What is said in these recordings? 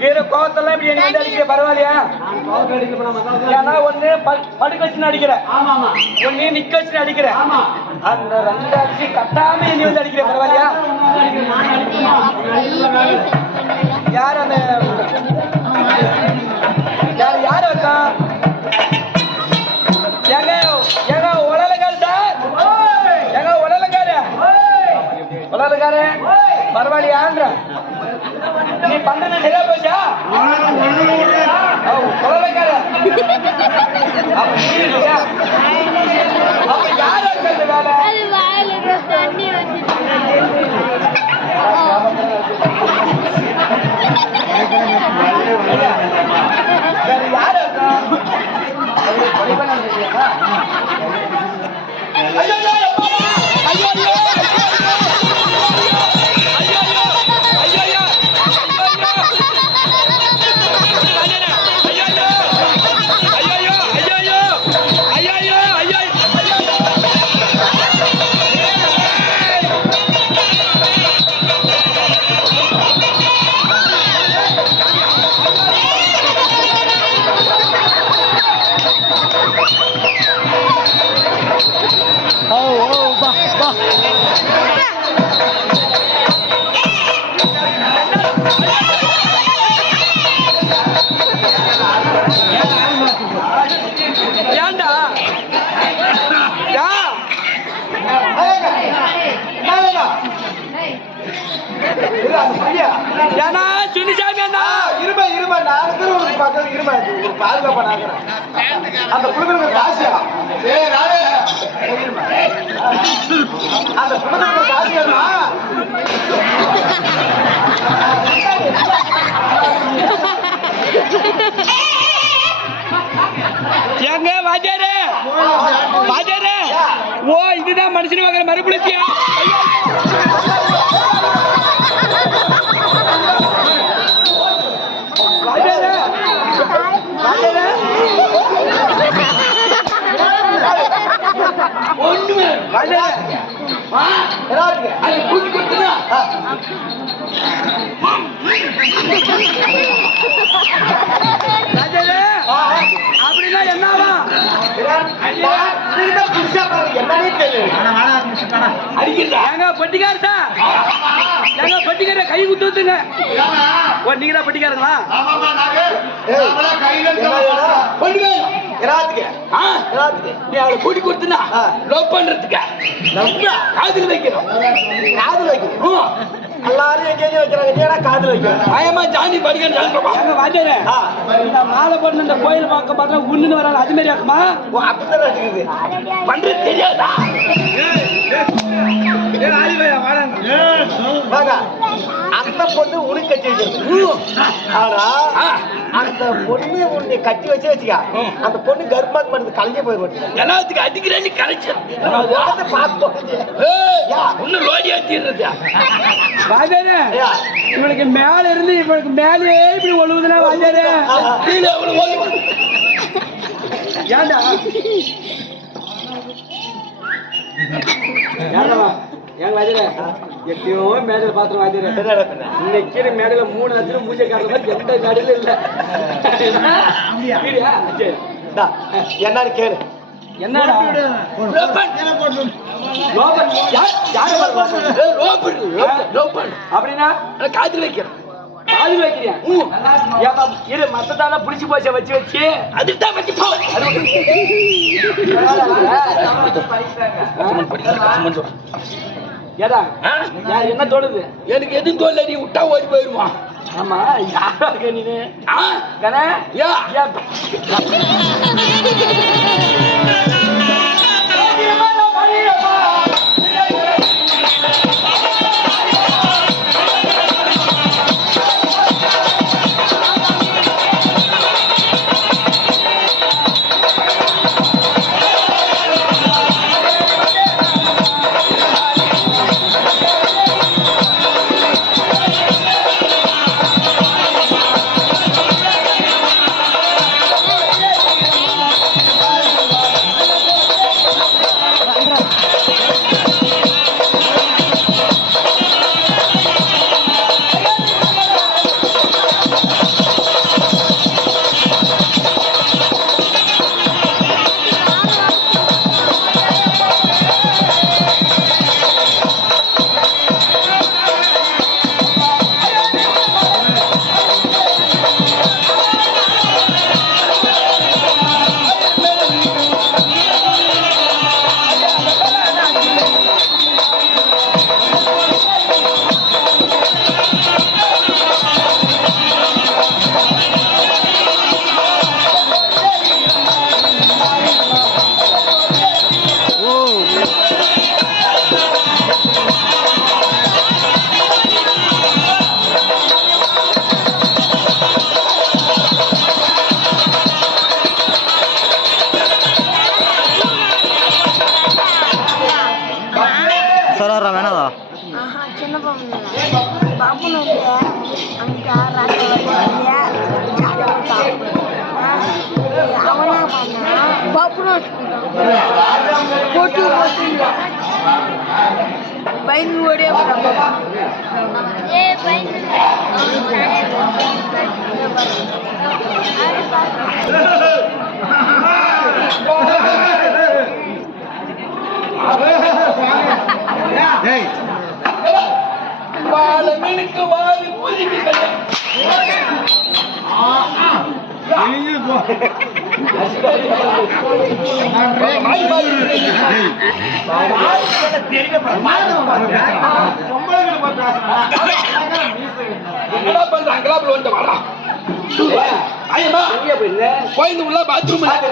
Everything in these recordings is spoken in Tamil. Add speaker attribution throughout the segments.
Speaker 1: கீழே கோவத்தெல்லாம் இப்படி என்ன வந்து அடிக்கிற பரவாயில்லையா? ஏன்னா ஒண்ணு படுக்க வச்சு அடிக்கிற. ஒண்ணு நிக்க வச்சு அடிக்கிற அந்த ரெண்டு அடிச்சு கட்டாம நீ வந்து அடிக்கிற பரவாயில்லையா? நீ பண்றது சரியா போச்சா? உடலக்காரு அப்ப யார் இருக்கிறது வேலை?
Speaker 2: தண்ணி
Speaker 1: வேற யார் இருக்கா? ஏன்னா சுனிசாமி அண்ணா.
Speaker 3: இருமா இருமா நான் ஒரு பக்கம் இருமா ஒரு பாதுகாப்பா நாக்குறேன் அந்த குடும்பத்துக்கு காசியா ஏய் நானே அந்த குடும்பத்துக்கு காசியா
Speaker 1: எங்க வாஜாரு வாஜாரு ஓ இதுதான் மனுஷன் வாங்குற மறுபடிச்சியா ஒண்ணுமே அது கூட்டி கொடுத்துனா. வாஜாரு அப்படின்னா என்னவா? பட்டிக்கார கை குத்து வந்துங்க ஓ நீங்க. தான் பட்டிக்காரங்களா கூட்டி கொடுத்துனா
Speaker 3: ஆ.
Speaker 1: லவ் பண்றதுக்கு. காதுல வைக்கிறோம்
Speaker 3: காதுல வைக்கணும். எங்கேயும் வைக்கிறாங்க. நீ ஏன்னா காதுல வைக்கணும்
Speaker 1: பயமா ஜானி படிக்கணும் எங்க வாஜரே
Speaker 3: ஆ.
Speaker 1: இந்த மாலை போட்டு இந்த கோயில் பார்க்க பார்த்தா உண்ணுன்னு வராங்க. அது மாதிரி ஆக்குமா
Speaker 3: ஓ அப்படிதான்
Speaker 1: பண்றது தெரியாதா?
Speaker 3: வாங்க. அந்த பொண்ணு உனக்கு கட்டி வைக்கிறது. ஆனா
Speaker 1: ஆ.
Speaker 3: அந்த பொண்ணு உன்னை கட்டி வச்சு வச்சுக்க. அந்த பொண்ணு கர்ப்பமாக்கு மருந்து கலைஞ்சே போயிடுவாங்க
Speaker 1: எல்லாத்துக்கும் அடிக்கிறேன்னு கரைச்சு
Speaker 3: பார்த்து
Speaker 1: ஒன்னும் லோடியா தீர்றது. இவனுக்கு மேல இருந்து இவனுக்கு மேலே இப்படி ஒழுகுதுனா வாஜரே ஏன்டா? ஏன்டா ஏன் வாஜரே எப்பயோ மேடையில் பாத்திரம் வாஜரே இன்னைக்கு மேடையில மூணு லட்சம் பூஜை காட்டுற மாதிரி எந்த மேடையில இல்ல. சரி.
Speaker 3: என்னன்னு கேளு.
Speaker 1: லோபன். அப்படின்னா? காதில் வைக்கிறேன். காதில் வைக்கிறியா? ஏப்பா இரு புடிச்சு போச்ச வச்சு வச்சு. அதுதான் வச்சு போ என்ன தோணுது? எனக்கு எதுவும் தோணல நீ விட்டா ஓடி போயிருவான் ஆமா யாரா இருக்க நீ
Speaker 4: போட்டு போட்டு பயந்து ஓடியே Hey! வந்து வாடா. ஐயமா கோயில் உள்ள பாத்ரூம் பார்த்தா.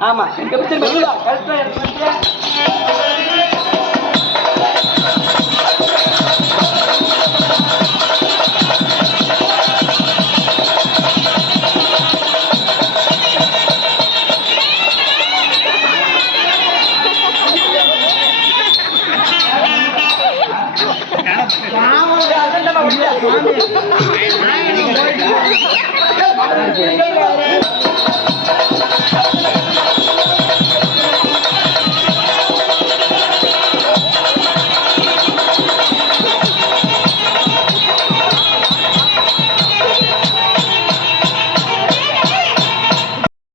Speaker 1: ஆமா.
Speaker 4: எங்க
Speaker 1: கரெக்டா